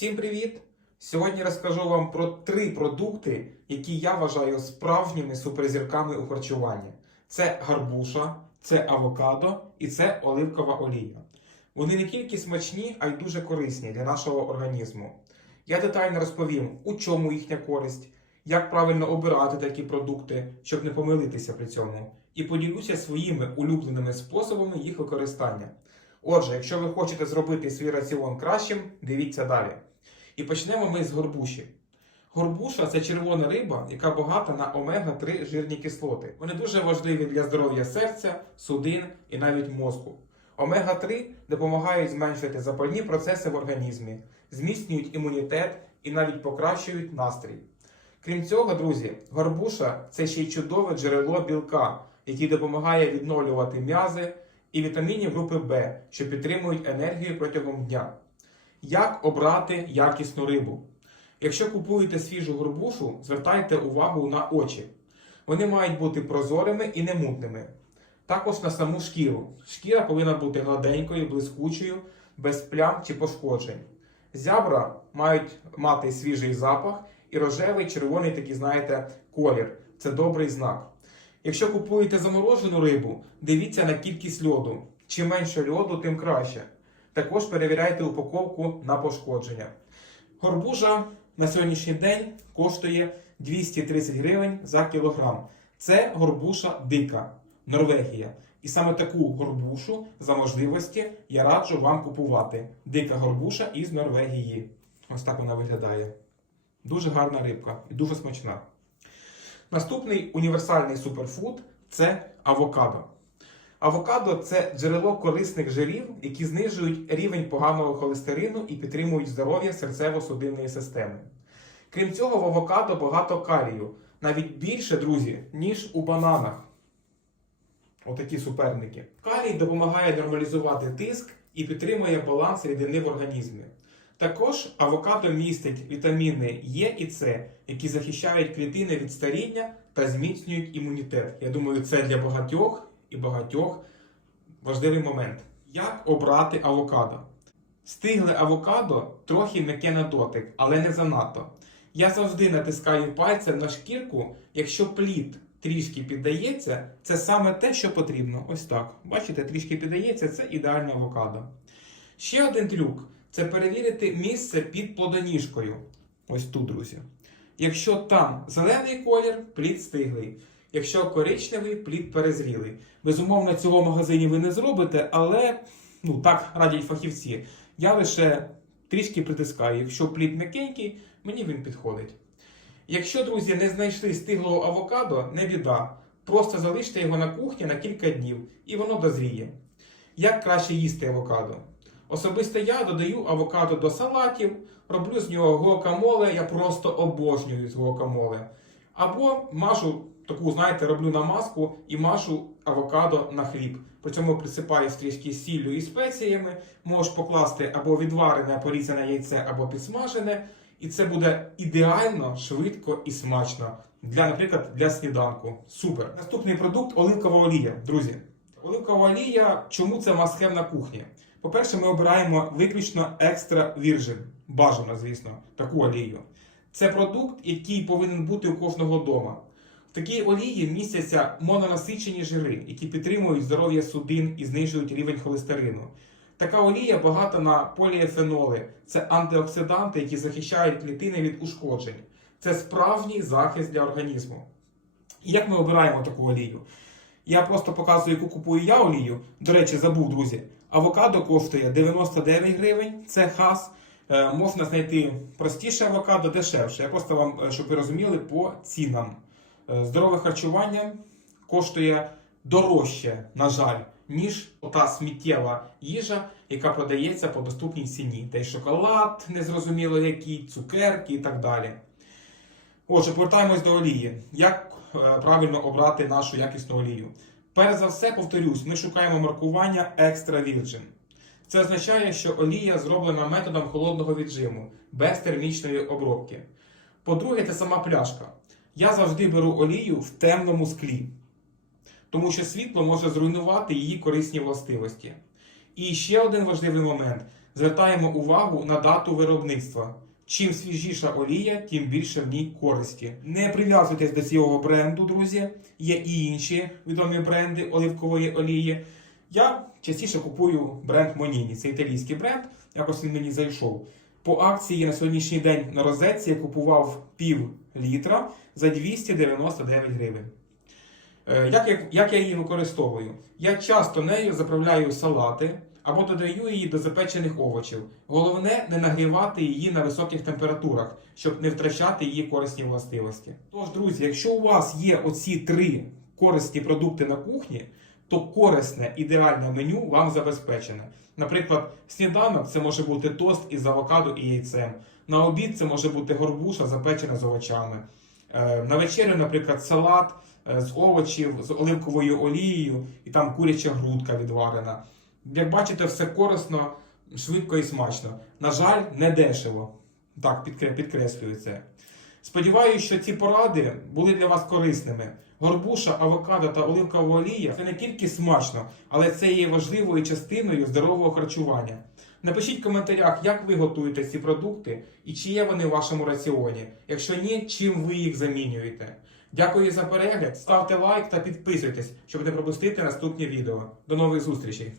Всім привіт! Сьогодні розкажу вам про три продукти, які я вважаю справжніми суперзірками у харчуванні: це гарбуша, це авокадо і це оливкова олія. Вони не тільки смачні, а й дуже корисні для нашого організму. Я детально розповім, у чому їхня користь, як правильно обирати такі продукти, щоб не помилитися при цьому, і поділюся своїми улюбленими способами їх використання. Отже, якщо ви хочете зробити свій раціон кращим, дивіться далі. І почнемо ми з горбуші. Горбуша це червона риба, яка багата на омега-3 жирні кислоти. Вони дуже важливі для здоров'я серця, судин і навіть мозку. Омега-3 допомагають зменшити запальні процеси в організмі, зміцнюють імунітет і навіть покращують настрій. Крім цього, друзі, горбуша це ще й чудове джерело білка, який допомагає відновлювати м'язи і вітамінів групи В, що підтримують енергію протягом дня. Як обрати якісну рибу? Якщо купуєте свіжу горбушу, звертайте увагу на очі. Вони мають бути прозорими і немутними. Також на саму шкіру. Шкіра повинна бути гладенькою, блискучою, без плям чи пошкоджень. Зябра мають мати свіжий запах і рожевий, червоний такий, знаєте, колір. Це добрий знак. Якщо купуєте заморожену рибу, дивіться на кількість льоду. Чим менше льоду, тим краще. Також перевіряйте упаковку на пошкодження. Горбужа на сьогоднішній день коштує 230 гривень за кілограм. Це горбуша дика, Норвегія. І саме таку горбушу за можливості я раджу вам купувати. Дика горбуша із Норвегії. Ось так вона виглядає. Дуже гарна рибка і дуже смачна. Наступний універсальний суперфуд це авокадо. Авокадо це джерело корисних жирів, які знижують рівень поганого холестерину і підтримують здоров'я серцево-судинної системи. Крім цього, в авокадо багато калію, навіть більше, друзі, ніж у бананах. Отакі суперники. Калій допомагає нормалізувати тиск і підтримує баланс рідини в організмі. Також авокадо містить вітаміни Е і С, які захищають клітини від старіння та зміцнюють імунітет. Я думаю, це для багатьох і багатьох важливий момент. Як обрати авокадо? Стигле авокадо трохи м'яке на дотик, але не занадто. Я завжди натискаю пальцем на шкірку, якщо плід трішки піддається, це саме те, що потрібно. Ось так. Бачите, трішки піддається, це ідеальне авокадо. Ще один трюк це перевірити місце під плодоніжкою. Ось тут, друзі. Якщо там зелений колір, плід стиглий. Якщо коричневий, плід перезрілий. Безумовно, цього в магазині ви не зробите, але ну так радять фахівці. Я лише трішки притискаю. Якщо плід м'якенький, мені він підходить. Якщо, друзі, не знайшли стиглого авокадо, не біда. Просто залиште його на кухні на кілька днів і воно дозріє. Як краще їсти авокадо? Особисто я додаю авокадо до салатів, роблю з нього гуакамоле, я просто обожнюю з гуакамоле. Або мажу таку, знаєте, роблю намазку і мажу авокадо на хліб. При цьому присипаю трішки сіллю і спеціями. Можеш покласти або відварене порізане яйце, або підсмажене. І це буде ідеально, швидко і смачно. Для, наприклад, для сніданку. Супер. Наступний продукт оливкова олія, друзі. Оливкова олія, чому це мастхев на кухні? По-перше, ми обираємо виключно екстра віржин. Бажано, звісно, таку олію. Це продукт, який повинен бути у кожного вдома. В такій олії містяться мононасичені жири, які підтримують здоров'я судин і знижують рівень холестерину. Така олія багата на поліефеноли. Це антиоксиданти, які захищають клітини від ушкоджень. Це справжній захист для організму. І як ми обираємо таку олію? Я просто показую, яку купую я олію. До речі, забув, друзі. Авокадо коштує 99 гривень, це хас. Е, можна знайти простіше авокадо, дешевше. Я просто вам, е, щоб ви розуміли, по цінам. Е, здорове харчування коштує дорожче, на жаль, ніж та сміттєва їжа, яка продається по доступній ціні. Та й шоколад, незрозуміло який, цукерки і так далі. Отже, повертаємось до олії. Як правильно обрати нашу якісну олію? Перш за все, повторюсь, ми шукаємо маркування Extra Virgin. Це означає, що олія зроблена методом холодного віджиму, без термічної обробки. По-друге, це сама пляшка. Я завжди беру олію в темному склі, тому що світло може зруйнувати її корисні властивості. І ще один важливий момент: звертаємо увагу на дату виробництва. Чим свіжіша олія, тим більше в ній користі. Не прив'язуйтесь до цього бренду, друзі. Є і інші відомі бренди оливкової олії. Я частіше купую бренд Моніні. Це італійський бренд. Якось він мені зайшов. По акції на сьогоднішній день на розетці я купував пів літра за 299 гривень. Е, Як, як, як я її використовую? Я часто нею заправляю салати або додаю її до запечених овочів. Головне не нагрівати її на високих температурах, щоб не втрачати її корисні властивості. Тож, друзі, якщо у вас є оці три корисні продукти на кухні, то корисне ідеальне меню вам забезпечене. Наприклад, сніданок це може бути тост із авокадо і яйцем. На обід це може бути горбуша запечена з овочами. Е, На вечерю, наприклад, салат е, з овочів, з оливковою олією і там куряча грудка відварена. Як бачите, все корисно, швидко і смачно. На жаль, не дешево. Так, підкреслюю це. Сподіваюся, що ці поради були для вас корисними. Горбуша, авокадо та оливкова олія це не тільки смачно, але це є важливою частиною здорового харчування. Напишіть в коментарях, як ви готуєте ці продукти і чи є вони в вашому раціоні. Якщо ні, чим ви їх замінюєте. Дякую за перегляд, ставте лайк та підписуйтесь, щоб не пропустити наступні відео. До нових зустрічей!